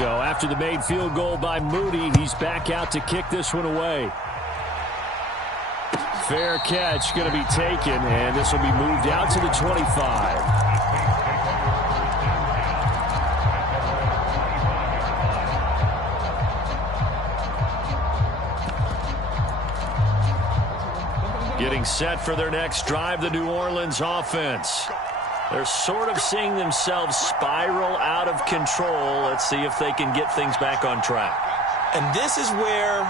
So after the made field goal by Moody, he's back out to kick this one away. Fair catch going to be taken, and this will be moved out to the 25. Getting set for their next drive, the New Orleans offense. They're sort of seeing themselves spiral out of control. Let's see if they can get things back on track. And this is where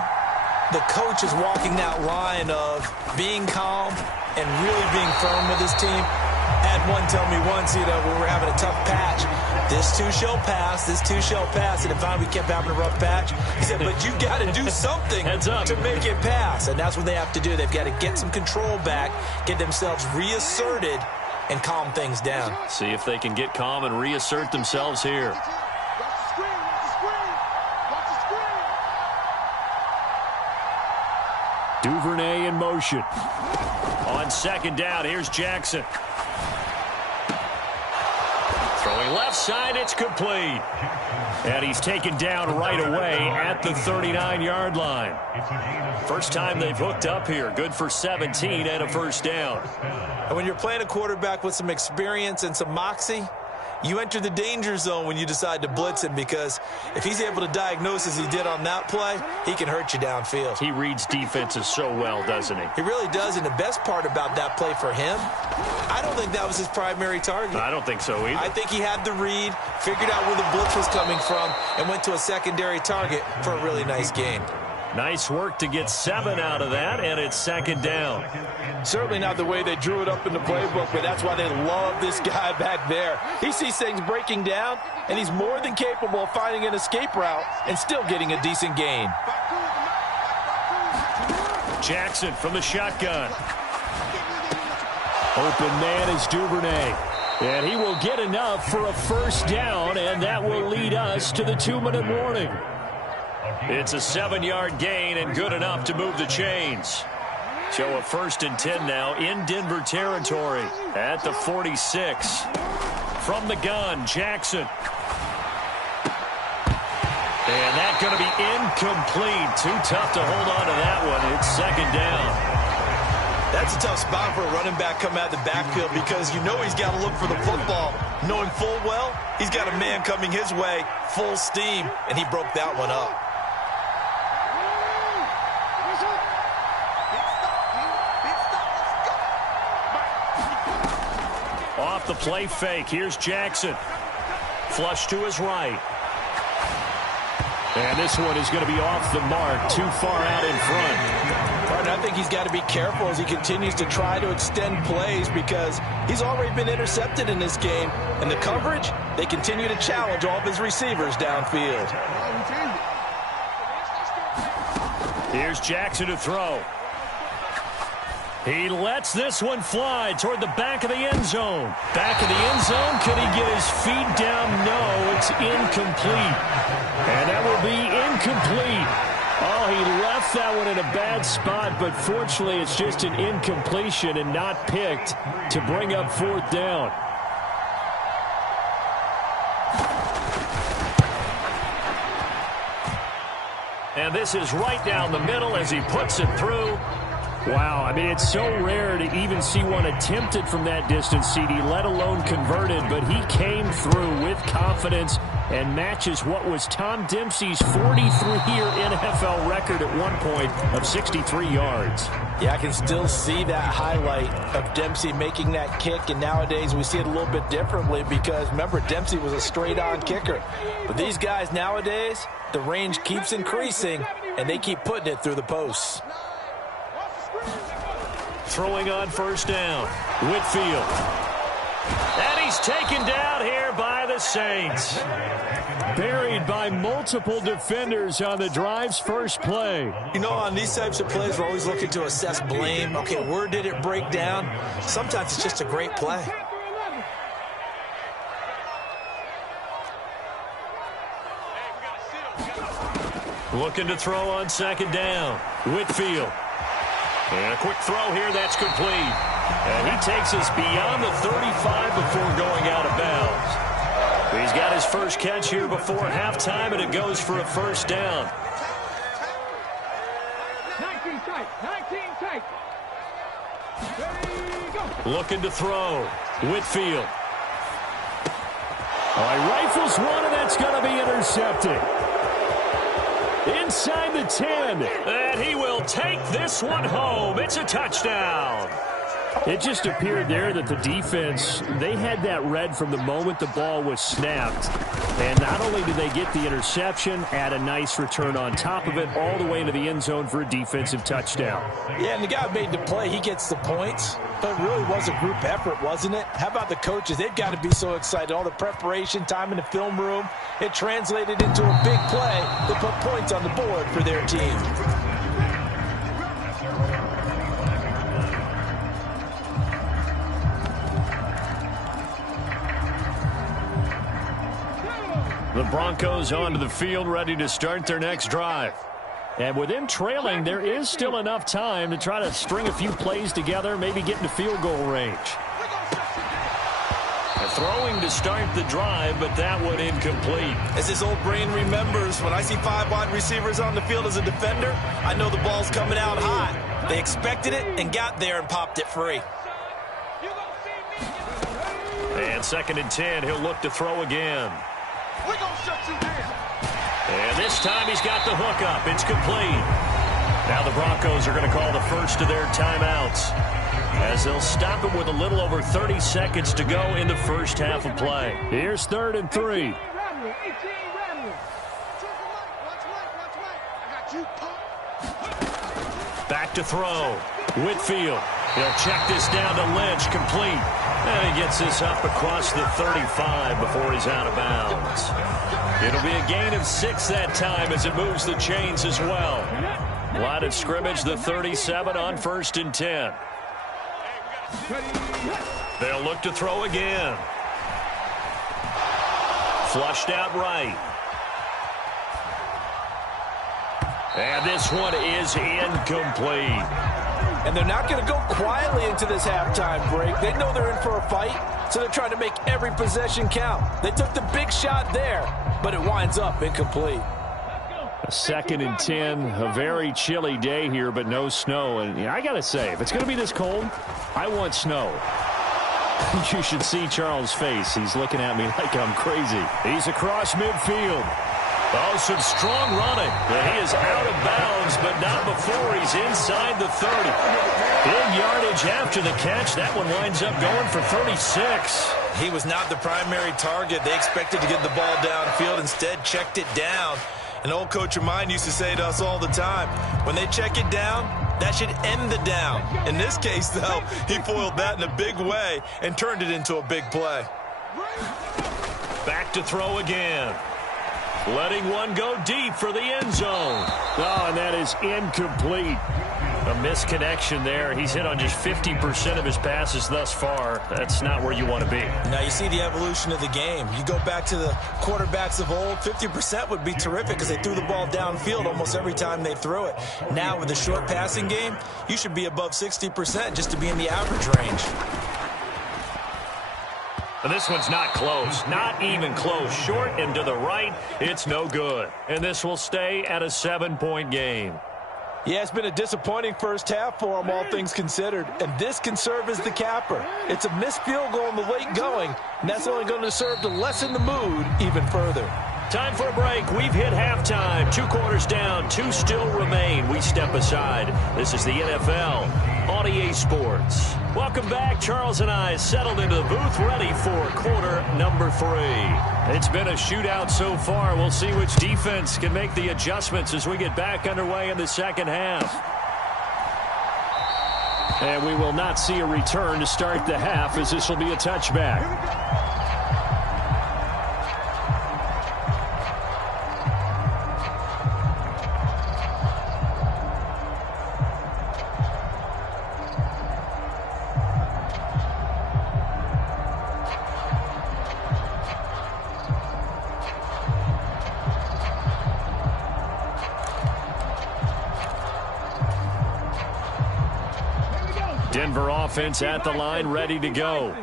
the coach is walking that line of being calm and really being firm with his team. I had one tell me once, when we were having a tough patch, this too shall pass, this too shall pass. And finally we kept having a rough patch. He said, but you got to do something to make it pass. And that's what they have to do. They've got to get some control back, get themselves reasserted, and calm things down. See if they can get calm and reassert themselves here. Duvernay in motion. On second down, here's Jackson. Throwing left side, it's complete. And he's taken down right away at the 39-yard line. First time they've hooked up here. Good for 17 and a first down. And when you're playing a quarterback with some experience and some moxie, you enter the danger zone when you decide to blitz him, because if he's able to diagnose as he did on that play, he can hurt you downfield. He reads defenses so well, doesn't he? He really does, and the best part about that play for him, I don't think that was his primary target. I don't think so either. I think he had the read, figured out where the blitz was coming from, and went to a secondary target for a really nice gain. Nice work to get 7 out of that, and it's second down. Certainly not the way they drew it up in the playbook, but that's why they love this guy back there. He sees things breaking down, and he's more than capable of finding an escape route and still getting a decent gain. Jackson from the shotgun. Open man is Duvernay. And he will get enough for a first down, and that will lead us to the 2-minute warning. It's a 7-yard gain and good enough to move the chains. So a 1st and 10 now in Denver territory at the 46. From the gun, Jackson. And that's going to be incomplete. Too tough to hold on to that one. It's second down. That's a tough spot for a running back coming out of the backfield, because you know he's got to look for the football, knowing full well he's got a man coming his way full steam, and he broke that one up. Off the play fake, here's Jackson. Flush to his right. And this one is going to be off the mark, too far out in front. I think he's got to be careful as he continues to try to extend plays, because he's already been intercepted in this game. And the coverage, they continue to challenge all of his receivers downfield. Here's Jackson to throw. He lets this one fly toward the back of the end zone. Back of the end zone. Could he get his feet down? No, it's incomplete. And that will be incomplete. Oh, he left that one in a bad spot, but fortunately it's just an incompletion and not picked to bring up 4th down. And this is right down the middle as he puts it through. Wow, I mean, it's so rare to even see one attempted from that distance, CD, let alone converted, but he came through with confidence and matches what was Tom Dempsey's 43-year NFL record at one point of 63 yards. Yeah, I can still see that highlight of Dempsey making that kick, and nowadays we see it a little bit differently, because remember, Dempsey was a straight-on kicker. But these guys nowadays, the range keeps increasing, and they keep putting it through the posts. Throwing on first down, Whitfield. And he's taken down here by the Saints. Buried by multiple defenders on the drive's first play. You know, on these types of plays, we're always looking to assess blame. Okay, where did it break down? Sometimes it's just a great play. Looking to throw on second down, Whitfield. And a quick throw here, that's complete. And he takes us beyond the 35 before going out of bounds. He's got his first catch here before halftime, and it goes for a first down. 19 tight. 19 tight. Ready, go. Looking to throw. Whitfield. Oh, he rifles one, and that's going to be intercepted. Inside the 10. And he will take this one home. It's a touchdown. It just appeared there that the defense, they had that read from the moment the ball was snapped. And not only did they get the interception, add a nice return on top of it, all the way into the end zone for a defensive touchdown. Yeah, and the guy made the play. He gets the points. But it really was a group effort, wasn't it? How about the coaches? They've got to be so excited. All the preparation time in the film room, it translated into a big play that put points on the board for their team. The Broncos onto the field, ready to start their next drive. And with them trailing, there is still enough time to try to string a few plays together, maybe get into field goal range. Throwing to start the drive, but that one incomplete. As his old brain remembers, when I see 5 wide receivers on the field as a defender, I know the ball's coming out hot. They expected it and got there and popped it free. And 2nd and 10, he'll look to throw again. We're going to shut you down. And this time he's got the hook up. It's complete. Now the Broncos are going to call the first of their timeouts, as they'll stop it with a little over 30 seconds to go in the first half of play. Here's 3rd and 3. Back to throw. Whitfield. He'll check this down to Lynch. Complete. And he gets this up across the 35 before he's out of bounds. It'll be a gain of 6 that time as it moves the chains as well. Line of scrimmage, the 37 on 1st and 10. They'll look to throw again. Flushed out right. And this one is incomplete. And they're not going to go quietly into this halftime break. They know they're in for a fight, so they're trying to make every possession count. They took the big shot there, but it winds up incomplete. 2nd and 10, a very chilly day here, but no snow. And I got to say, if it's going to be this cold, I want snow. You should see Charles' face. He's looking at me like I'm crazy. He's across midfield. Oh, some strong running. He is out of bounds, but not before he's inside the 30. Big yardage after the catch. That one winds up going for 36. He was not the primary target. They expected to get the ball downfield. Instead, checked it down. An old coach of mine used to say to us all the time, when they check it down, that should end the down. In this case, though, he foiled that in a big way and turned it into a big play. Back to throw again. Letting one go deep for the end zone. Oh, and that is incomplete. A misconnection there. He's hit on just 50% of his passes thus far. That's not where you want to be. Now you see the evolution of the game. You go back to the quarterbacks of old, 50% would be terrific because they threw the ball downfield almost every time they threw it. Now with the short passing game, you should be above 60% just to be in the average range. And this one's not close. Not even close. Short and to the right. It's no good. And this will stay at a 7-point game. Yeah, it's been a disappointing first half for them, all things considered. And this can serve as the capper. It's a missed field goal in the late going, and that's only going to serve to lessen the mood even further. Time for a break. We've hit halftime. 2 quarters down. 2 still remain. We step aside. This is the NFL on EA Sports. Welcome back. Charles and I settled into the booth, ready for quarter number 3. It's been a shootout so far. We'll see which defense can make the adjustments as we get back underway in the second half. And we will not see a return to start the half, as this will be a touchback. Denver offense at the line, ready to go.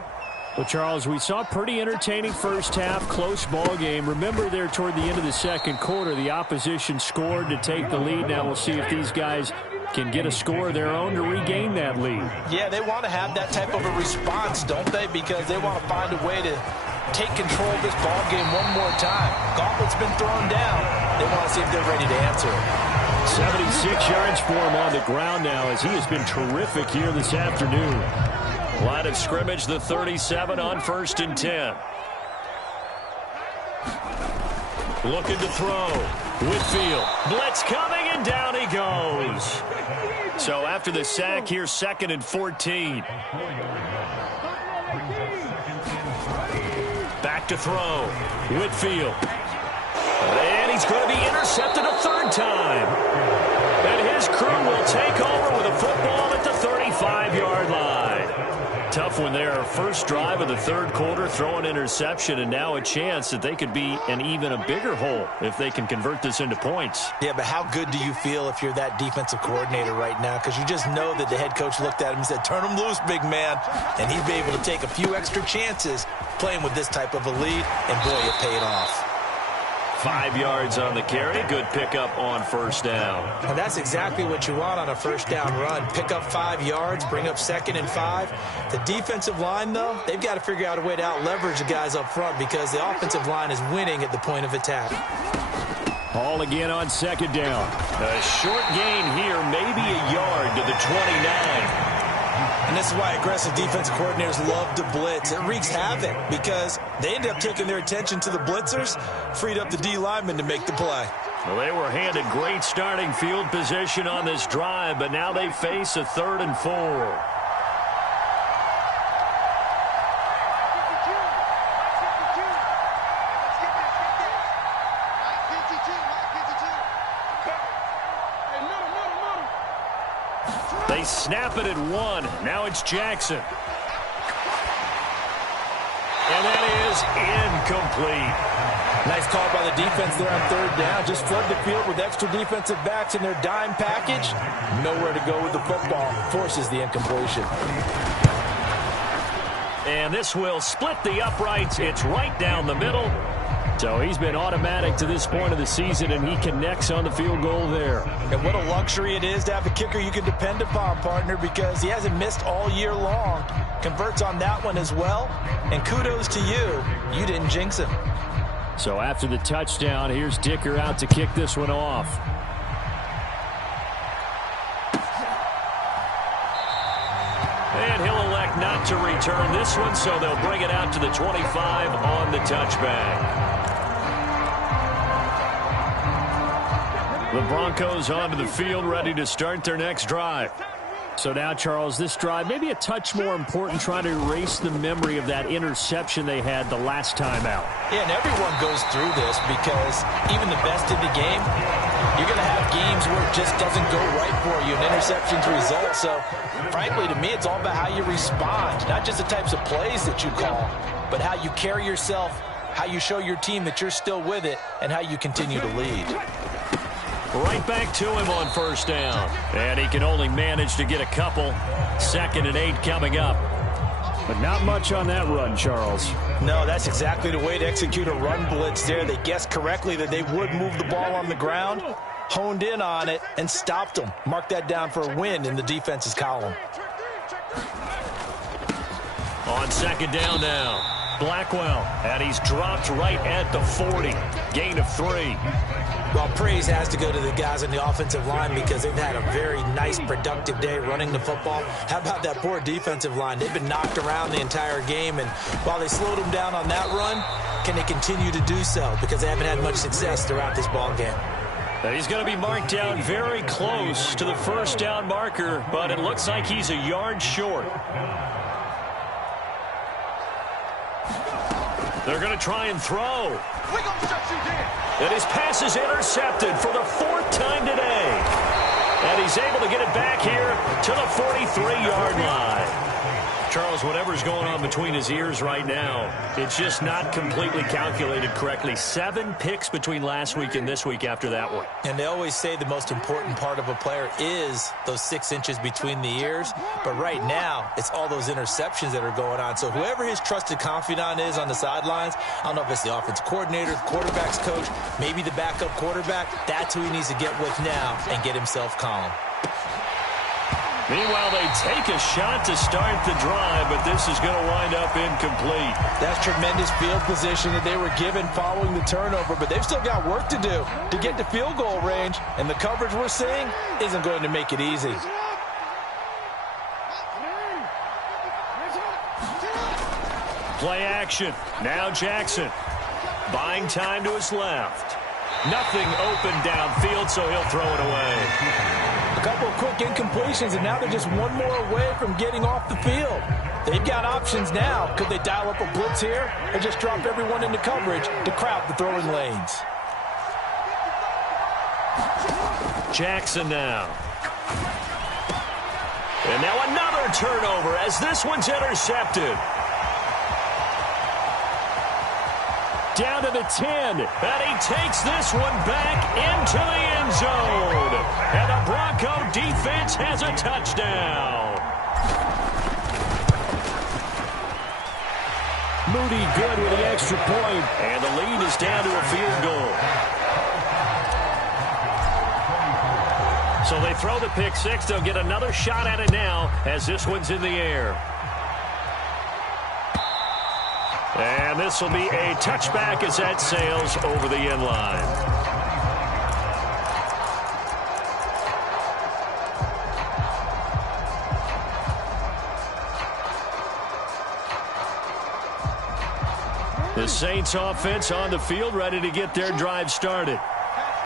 Well, Charles, we saw a pretty entertaining first half, close ball game. Remember there toward the end of the second quarter, the opposition scored to take the lead. Now we'll see if these guys can get a score of their own to regain that lead. Yeah, they want to have that type of a response, don't they? Because they want to find a way to take control of this ball game one more time. Gauntlet's been thrown down. They want to see if they're ready to answer it. 76 yards for him on the ground now as he has been terrific here this afternoon. Line of scrimmage, the 37 on 1st and 10. Looking to throw. Whitfield. Blitz coming, and down he goes. So after the sack, here's 2nd and 14. Back to throw. Whitfield. And he's going to be intercepted a 3rd time. And his crew will take over with a football at the 35-yard line. Tough one there. First drive of the 3rd quarter, throw an interception, and now a chance that they could be in even a bigger hole if they can convert this into points. Yeah, but how good do you feel if you're that defensive coordinator right now? Because you just know that the head coach looked at him and said, turn him loose, big man. And he'd be able to take a few extra chances playing with this type of a lead, and boy, it paid off. 5 yards on the carry. Good pickup on 1st down. And that's exactly what you want on a 1st down run. Pick up 5 yards, bring up 2nd and 5. The defensive line, though, they've got to figure out a way to out-leverage the guys up front because the offensive line is winning at the point of attack. Ball again on 2nd down. A short gain here, maybe a yard to the 29. And this is why aggressive defensive coordinators love to blitz. It wreaks havoc because they end up taking their attention to the blitzers, freed up the D linemen to make the play. Well, they were handed great starting field position on this drive, but now they face a 3rd and 4. They snap it at 1. Now it's Jackson. And that is incomplete. Nice call by the defense there on 3rd down. Just flood the field with extra defensive backs in their dime package. Nowhere to go with the football. Forces the incompletion. And this will split the uprights. It's right down the middle. So he's been automatic to this point of the season, and he connects on the field goal there. And what a luxury it is to have a kicker you can depend upon, partner, because he hasn't missed all year long. Converts on that one as well. And kudos to you. You didn't jinx him. So after the touchdown, here's Dicker out to kick this one off. And he'll elect not to return this one, so they'll bring it out to the 25 on the touchback. The Broncos onto the field, ready to start their next drive. So now, Charles, this drive maybe a touch more important, trying to erase the memory of that interception they had the last time out. Yeah, and everyone goes through this because even the best in the game, you're going to have games where it just doesn't go right for you, and interceptions result. So, frankly, to me, it's all about how you respond, not just the types of plays that you call, but how you carry yourself, how you show your team that you're still with it, and how you continue to lead. Right back to him on 1st down. And he can only manage to get a couple. 2nd and 8 coming up. But not much on that run, Charles. No, that's exactly the way to execute a run blitz there. They guessed correctly that they would move the ball on the ground, honed in on it, and stopped them. Mark that down for a win in the defense's column. On 2nd down now. Blackwell, and he's dropped right at the 40. Gain of 3. Well, praise has to go to the guys on the offensive line because they've had a very nice, productive day running the football. How about that poor defensive line? They've been knocked around the entire game, and while they slowed them down on that run, can they continue to do so? Because they haven't had much success throughout this ball game. He's going to be marked down very close to the 1st down marker, but it looks like he's a yard short. They're going to try and throw. We're going to shut you down. And his pass is intercepted for the 4th time today. And he's able to get it back here to the 43-yard line. Charles, whatever's going on between his ears right now, it's just not completely calculated correctly. 7 picks between last week and this week after that one. And they always say the most important part of a player is those 6 inches between the ears. But right now, it's all those interceptions that are going on. So whoever his trusted confidant is on the sidelines, I don't know if it's the offensive coordinator, the quarterback's coach, maybe the backup quarterback, that's who he needs to get with now and get himself calm. Meanwhile, they take a shot to start the drive, but this is going to wind up incomplete. That's tremendous field position that they were given following the turnover, but they've still got work to do to get to field goal range, and the coverage we're seeing isn't going to make it easy. Play action. Now Jackson. Buying time to his left. Nothing open downfield, so he'll throw it away. A couple of quick incompletions, and now they're just one more away from getting off the field. They've got options now. Could they dial up a blitz here or just drop everyone into coverage to crowd the throwing lanes? Jackson now. And now another turnover as this one's intercepted. Down to the 10, and he takes this one back into the end zone. And the Bronco defense has a touchdown. Moody good with the extra point, and the lead is down to a field goal. So they throw the pick six. They'll get another shot at it now as this one's in the air. And this will be a touchback as that sails over the end line. The Saints offense on the field, ready to get their drive started.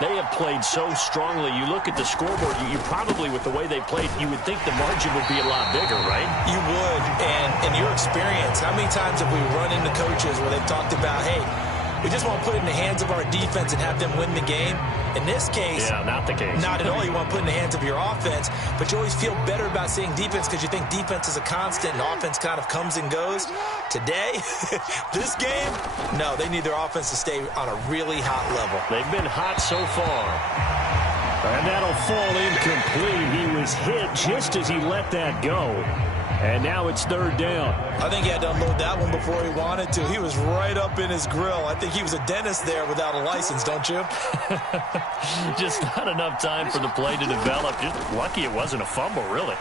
They have played so strongly. You look at the scoreboard, you probably, with the way they played, you would think the margin would be a lot bigger, right? You would. And in your experience, how many times have we run into coaches where they've talked about, hey, we just want to put it in the hands of our defense and have them win the game? In this case, yeah, not the case. Not at all. You want to put it in the hands of your offense, but you always feel better about seeing defense because you think defense is a constant and offense kind of comes and goes. Today, this game, no, they need their offense to stay on a really hot level. They've been hot so far. And that'll fall incomplete. He was hit just as he let that go. And now it's third down. I think he had to unload that one before he wanted to. He was right up in his grill. I think he was a dentist there without a license, don't you? Just not enough time for the play to develop. Just lucky it wasn't a fumble, really.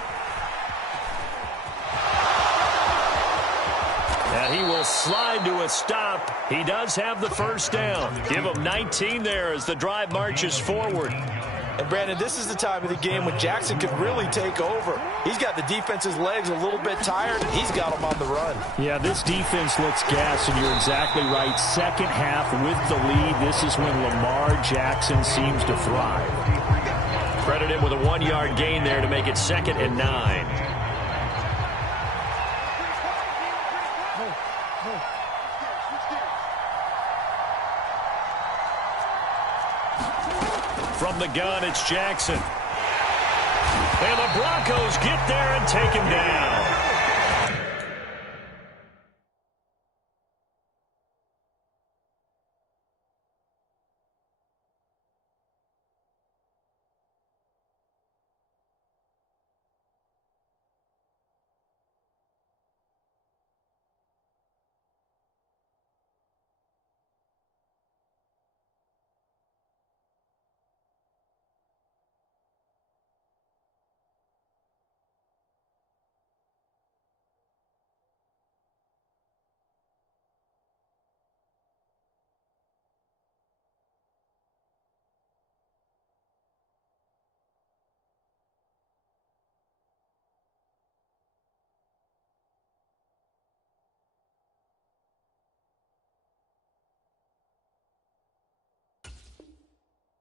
And he will slide to a stop. He does have the first down. Give him 19 there as the drive marches forward. And, Brandon, this is the time of the game when Jackson could really take over. He's got the defense's legs a little bit tired, and he's got them on the run. Yeah, this defense looks gassed, and you're exactly right. Second half with the lead, this is when Lamar Jackson seems to thrive. Credit him with a 1-yard gain there to make it 2nd and 9. From the gun, it's Jackson. And the Broncos get there and take him down.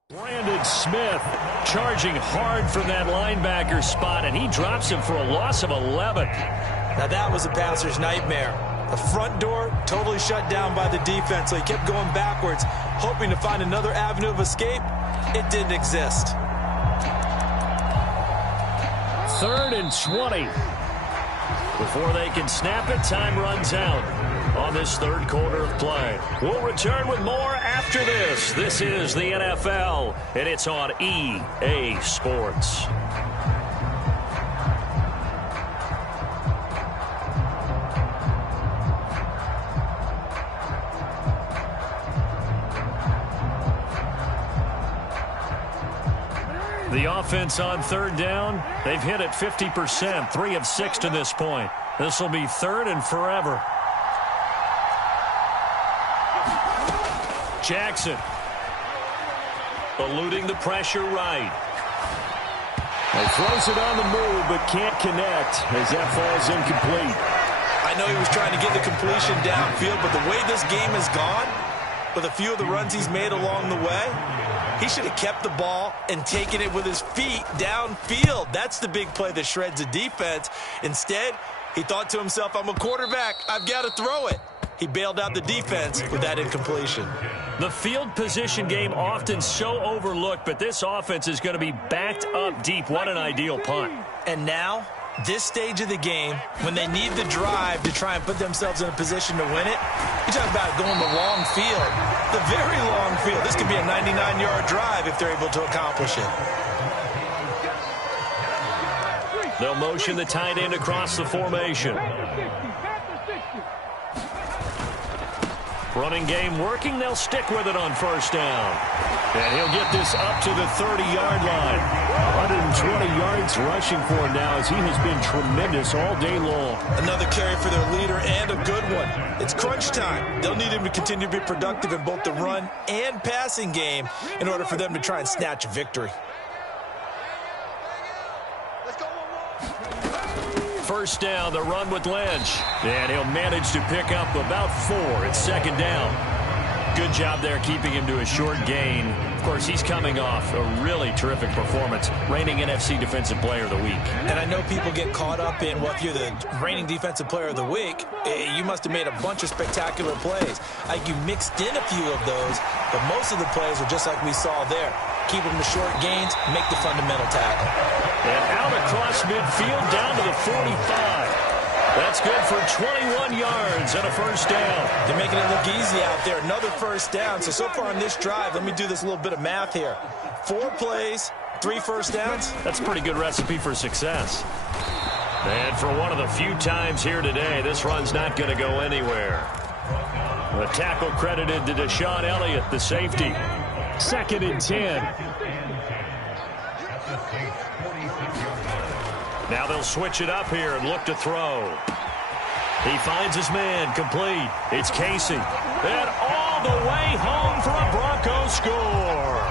Brandon Smith charging hard from that linebacker spot, and he drops him for a loss of 11. Now that was a passer's nightmare. The front door totally shut down by the defense, so he kept going backwards, hoping to find another avenue of escape. It didn't exist. 3rd and 20. Before they can snap it, time runs out on this third quarter of play. We'll return with more after this. This is the NFL, and it's on EA Sports. The offense on third down, they've hit it 50%, 3 of 6 to this point. This will be third and forever. Jackson eluding the pressure right. He throws it on the move but can't connect as that falls incomplete. I know he was trying to get the completion downfield, but the way this game has gone, with a few of the runs he's made along the way, he should have kept the ball and taken it with his feet downfield. That's the big play that shreds a defense. Instead, he thought to himself, I'm a quarterback. I've got to throw it. He bailed out the defense with that incompletion. The field position game often so overlooked, but this offense is going to be backed up deep. What an ideal punt. And now, this stage of the game, when they need the drive to try and put themselves in a position to win it, you talk about going the long field, the very long field. This could be a 99-yard drive if they're able to accomplish it. They'll motion the tight end across the formation. Running game working. They'll stick with it on first down. And he'll get this up to the 30-yard line. 120 yards rushing for him now as he has been tremendous all day long. Another carry for their leader and a good one. It's crunch time. They'll need him to continue to be productive in both the run and passing game in order for them to try and snatch a victory. First down, the run with Lynch. And he'll manage to pick up about 4. It's second down. Good job there keeping him to a short gain. Of course, he's coming off a really terrific performance, reigning NFC Defensive Player of the Week. And I know people get caught up in, well, if you're the reigning Defensive Player of the Week, you must have made a bunch of spectacular plays. You mixed in a few of those, but most of the plays are just like we saw there. Keep them to short gains, make the fundamental tackle. And out across midfield down to the 45. That's good for 21 yards and a first down. They're making it look easy out there. Another first down. So far on this drive, let me do this little bit of math here. 4 plays, 3 first downs. That's a pretty good recipe for success. And for one of the few times here today, this run's not going to go anywhere. The tackle credited to Deshaun Elliott, the safety. Second and 10. Now they'll switch it up here and look to throw. He finds his man, complete. It's Casey. And all the way home for a Broncos score.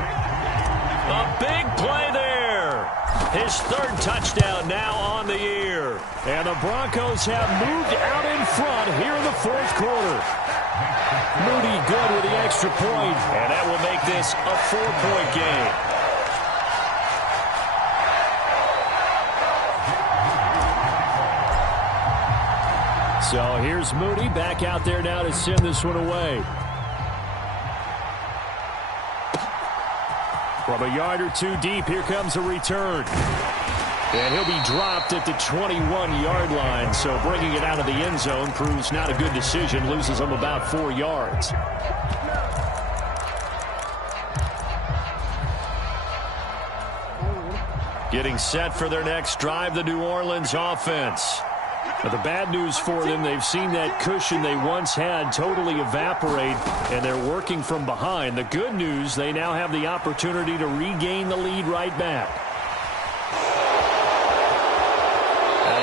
A big play there. His 3rd touchdown now on the year. And the Broncos have moved out in front here in the 4th quarter. Moody good with the extra point. And that will make this a 4-point game. So here's Moody back out there now to send this one away. From a yard or 2 deep, here comes a return. And he'll be dropped at the 21-yard line. So bringing it out of the end zone proves not a good decision. Loses him about 4 yards. Getting set for their next drive, the New Orleans offense. Now, the bad news for them, they've seen that cushion they once had totally evaporate, and they're working from behind. The good news, they now have the opportunity to regain the lead right back.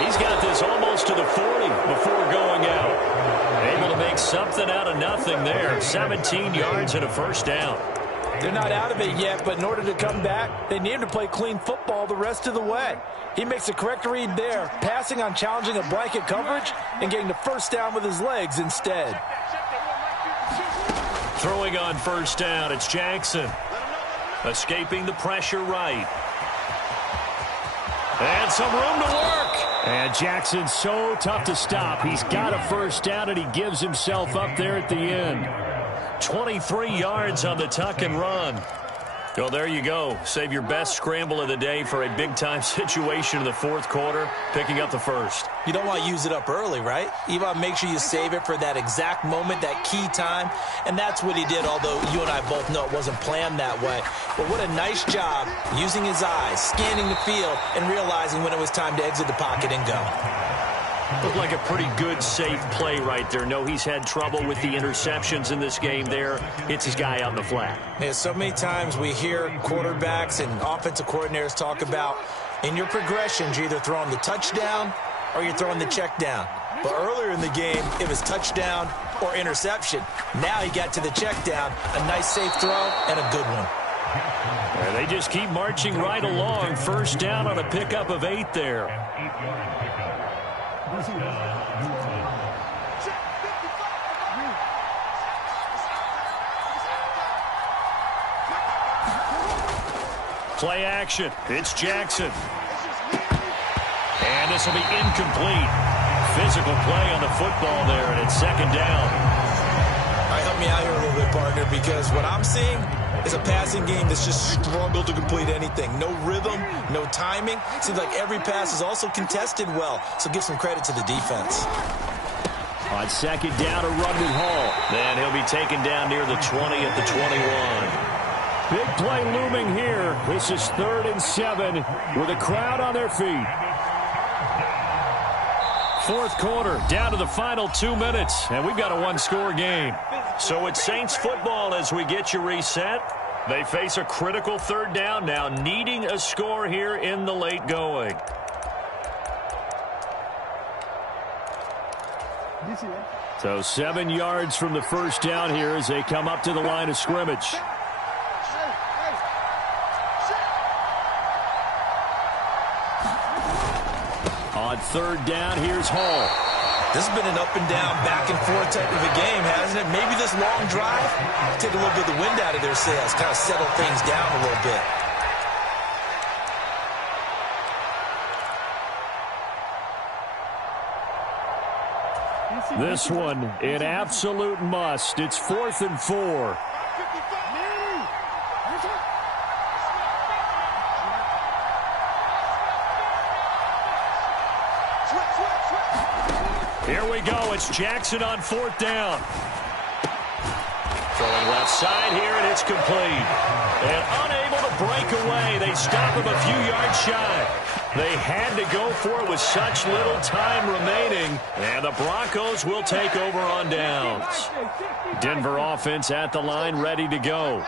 He's got this almost to the 40 before going out. Able to make something out of nothing there. 17 yards and a first down. They're not out of it yet, but in order to come back, they need him to play clean football the rest of the way. He makes the correct read there, passing on challenging a blanket coverage and getting the first down with his legs instead. Throwing on first down, it's Jackson. Escaping the pressure right. And some room to work. And Jackson's so tough to stop. He's got a first down, and he gives himself up there at the end. 23 yards on the tuck and run. Well, there you go. Save your best scramble of the day for a big-time situation in the fourth quarter, picking up the first. You don't want to use it up early, right? You want to make sure you save it for that exact moment, that key time. And that's what he did, although you and I both know it wasn't planned that way. But what a nice job using his eyes, scanning the field, and realizing when it was time to exit the pocket and go. Looked like a pretty good, safe play right there. No, he's had trouble with the interceptions in this game there. Hits his guy out in the flat. Yeah, so many times we hear quarterbacks and offensive coordinators talk about in your progressions, you're either throwing the touchdown or you're throwing the check down. But earlier in the game, it was touchdown or interception. Now he got to the check down, a nice safe throw and a good one. And they just keep marching right along. First down on a pickup of 8 there. Play action. It's Jackson. And this will be incomplete. Physical play on the football there, and it's second down. All right, help me out here a little bit, partner, because what I'm seeing is a passing game that's just struggled to complete anything. No rhythm, no timing. Seems like every pass is also contested well, so give some credit to the defense. On second down, a run with Hall. Then he'll be taken down near the 20 at the 21. Big play looming here. This is 3rd and 7 with a crowd on their feet. Fourth quarter, down to the final 2 minutes, and we've got a one-score game. So it's Saints football as we get you reset. They face a critical third down now, needing a score here in the late going. So 7 yards from the first down here as they come up to the line of scrimmage. On third down, here's Hall. This has been an up and down, back and forth type of a game, hasn't it? Maybe this long drive, take a little bit of the wind out of their sails, kind of settle things down a little bit. This one, an absolute must. It's 4th and 4. Here we go. It's Jackson on 4th down. Throwing left side here, and it's complete. And unable to break away. They stop him a few yards shy. They had to go for it with such little time remaining. And the Broncos will take over on downs. Denver offense at the line, ready to go.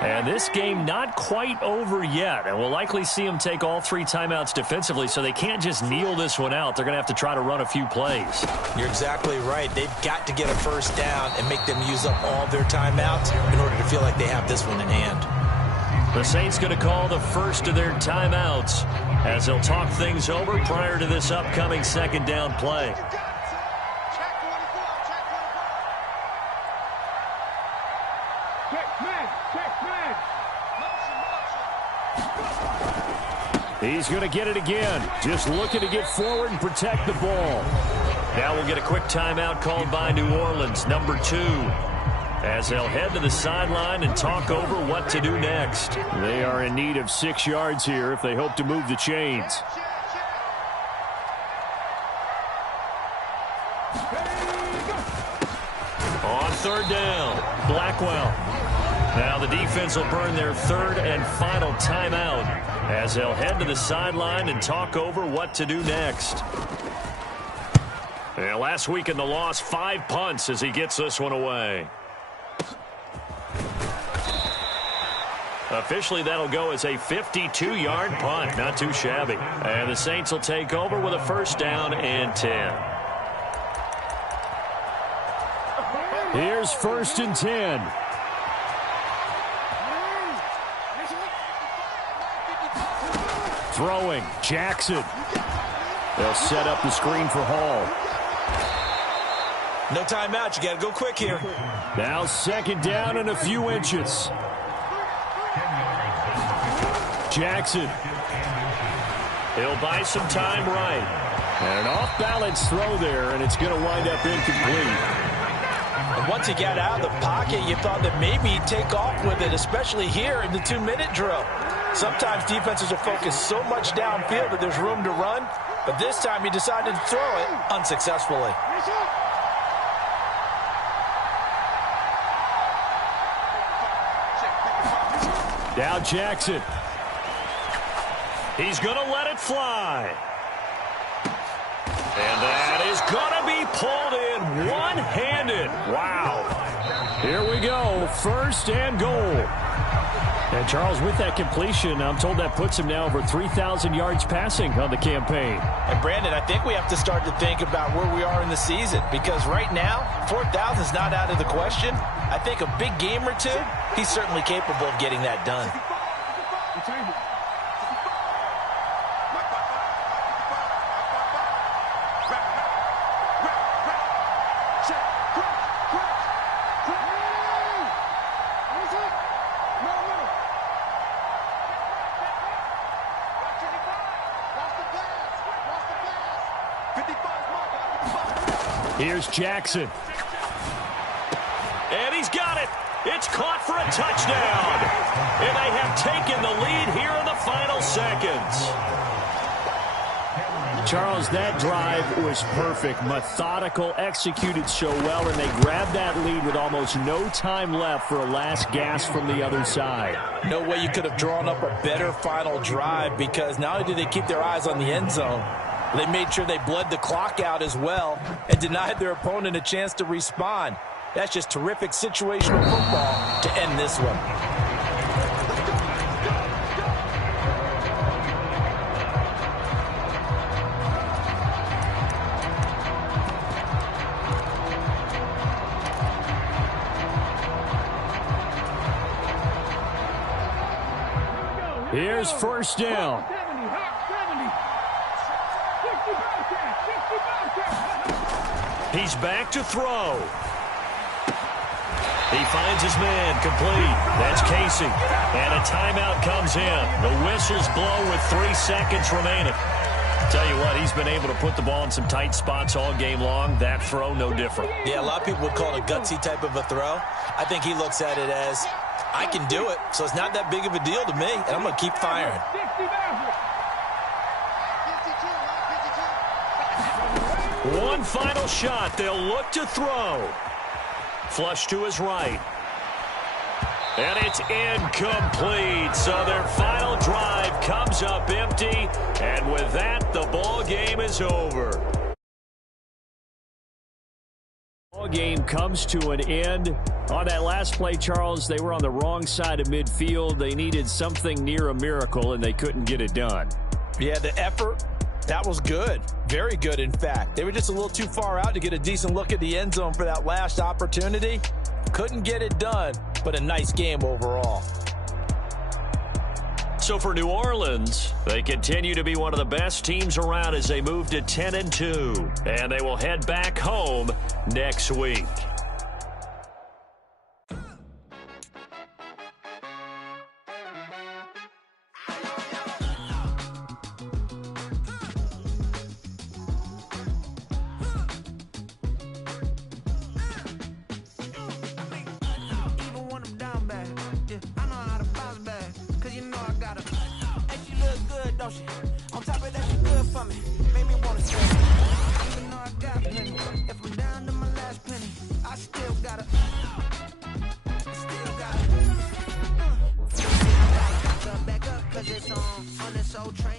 And this game not quite over yet. And we'll likely see them take all 3 timeouts defensively, so they can't just kneel this one out. They're going to have to try to run a few plays. You're exactly right. They've got to get a first down and make them use up all their timeouts in order to feel like they have this one in hand. The Saints going to call the first of their timeouts as they'll talk things over prior to this upcoming second down play. He's going to get it again. Just looking to get forward and protect the ball. Now we'll get a quick timeout called by New Orleans, number 2. As they'll head to the sideline and talk over what to do next. They are in need of 6 yards here if they hope to move the chains. On third down, Blackwell. Now the defense will burn their 3rd and final timeout as they'll head to the sideline and talk over what to do next. And last week in the loss, 5 punts as he gets this one away. Officially, that'll go as a 52-yard punt. Not too shabby. And the Saints will take over with a first down and 10. Here's 1st and 10. Throwing, Jackson. They'll set up the screen for Hall. No timeout. You got to go quick here. Now second down and a few inches. Jackson. He'll buy some time right. And an off-balance throw there, and it's going to wind up incomplete. And once he got out of the pocket, you thought that maybe he'd take off with it, especially here in the 2-minute drill. Sometimes defenses are focused so much downfield that there's room to run, but this time he decided to throw it unsuccessfully. Now Jackson. He's going to let it fly. And that is going to be pulled in one-handed. Wow. Here we go. First and goal. And Charles, with that completion, I'm told that puts him now over 3,000 yards passing on the campaign. And Brandon, I think we have to start to think about where we are in the season, because right now, 4,000 is not out of the question. I think a big game or two, he's certainly capable of getting that done. Here's Jackson. And he's got it. It's caught for a touchdown. And they have taken the lead here in the final seconds. Charles, that drive was perfect. Methodical, executed so well, and they grabbed that lead with almost no time left for a last gasp from the other side. No way you could have drawn up a better final drive, because not only did they keep their eyes on the end zone, they made sure they bled the clock out as well and denied their opponent a chance to respond. That's just terrific situational football to end this one. Here's first down. He's back to throw. He finds his man complete. That's Casey. And a timeout comes in. The whistles blow with 3 seconds remaining. Tell you what, he's been able to put the ball in some tight spots all game long. That throw, no different. Yeah, a lot of people would call it a gutsy type of a throw. I think he looks at it as, I can do it, so it's not that big of a deal to me, and I'm going to keep firing. One final shot. They'll look to throw. Flush to his right. And it's incomplete. So their final drive comes up empty. And with that, the ball game is over. Ball game comes to an end. On that last play, Charles, they were on the wrong side of midfield. They needed something near a miracle, and they couldn't get it done. Yeah, the effort, that was good. Very good, in fact. They were just a little too far out to get a decent look at the end zone for that last opportunity. Couldn't get it done, but a nice game overall. So for New Orleans, they continue to be one of the best teams around as they move to 10-2. And they will head back home next week. On top of that, she good for me. Made me wanna stay. Even though I got plenty. If I'm down to my last penny, I still gotta. Back up, 'cause it's on this old train.